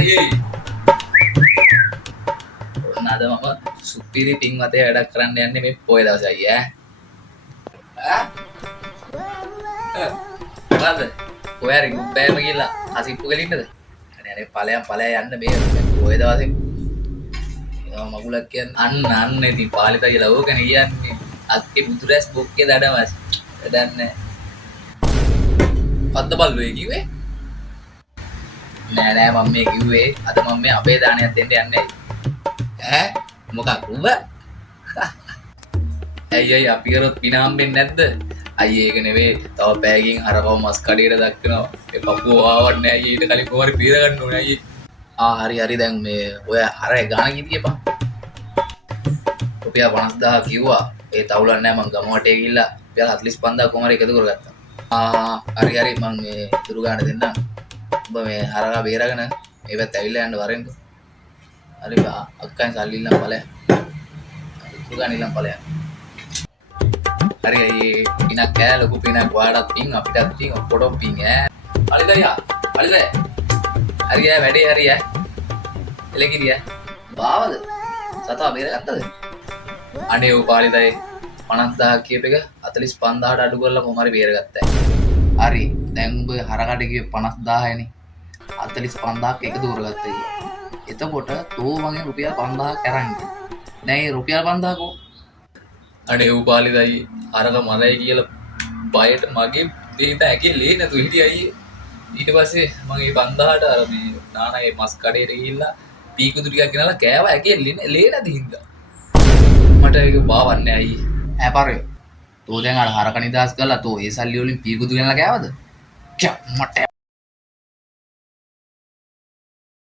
අයියේ ඔන්න අද මම සුපිරි පින් මතේ වැඩක් කරන්න යන්නේ මේ පොය දවසේ අයියා මොකද ඔයාරි ගුබ්බෑම ගිහලා අසිප්පු ගලින්නද අනේ අනේ ඵලයන් යන්න මේ පොය දවසේ මගුලක් කියන්නේ අන්න ඉතින් පාලිතයි කියලා ඕකනේ කියන්නේ අක්කේ මුතුරැස් බොක්කේ දඩමස් වැඩන්නේ පද්ද බල්ලුවේ කිව්වේ නෑ නෑ මම මේ කිව්වේ අද මම මේ අපේ දානයක් දෙන්න යන්නේ ඈ මොකක් උඹ ඇයි අපි කරොත් පින හම්බෙන්නේ නැද්ද අයියේ ඒක නෙවෙයි තව පෑගින් හරකව මස් කඩේට දක්වනවා ඒ පපුව ආවන්නේ අයියේ ඊට කලින් කොහරි පීර ගන්න ඕනේ අයියේ හරි දැන් මේ ඔය අර ගාන කීතියපා රුපියල් 50000 කිව්වා ඒ තවුලක් නෑ මං ගම වටේ ගිහිල්ලා රුපියල් 45000 කොහමද එකතු කරගත්තා හරි මං මේ තුරු ගාන දෙන්නම් ඔබ මේ හරකා බේරගෙන මේ පැත්ත ඇවිල්ලා යන්න වරෙන්කෝ හරි බා අක්කෙන් සල්ලි ඉල්ලන් ඵලයක් තුරු ගාන ඉල්ලන් ඵලයක් හරි අයියේ පිනක් කෑ ලොකු පිනක් වාඩත් පින් අපිටත් පින් ඔක්කොටම පින් ඈ අලිදයියා අලිදයි හරි ඈ වැඩේ හරි ඈ එලකිරිය බාවද සතා බේරගත්තද අනේ උපාලිදයි 50000 කියප එක 45000ට අඩු කරලා කොහොම හරි බේරගත්තා හරි දැන් උඹ හරකට කිව්වේ 50000 නේ 45000ක් එකතු කරගත්තා ඊ එතකොට තෝ මගෙන් රුපියල් 5000ක් අරන් දැන් ඒ රුපියල් 5000 කො අනේ උපාලිදයි අරක මරයි කියලා බයට මගේ දෙහිත ඇකිල්ලේ නැතු හිටිය අයියේ ඊට පස්සේ මම මේ 5000ට අර මේ නානාගේ මස් කඩේට ගිහිල්ලා පීකුදු ටිකක් ගෙනලා කෑවා ඇකිල්ලේ ලේ නැති හින්දා මට ඒක බාවන්නේ අයියේ ඈ පාරේ තෝ දැන් අර හරක නිදාස් කරලා තෝ ඒ සල්ලි වලින් පීකුදු ගෙනලා කෑවද මට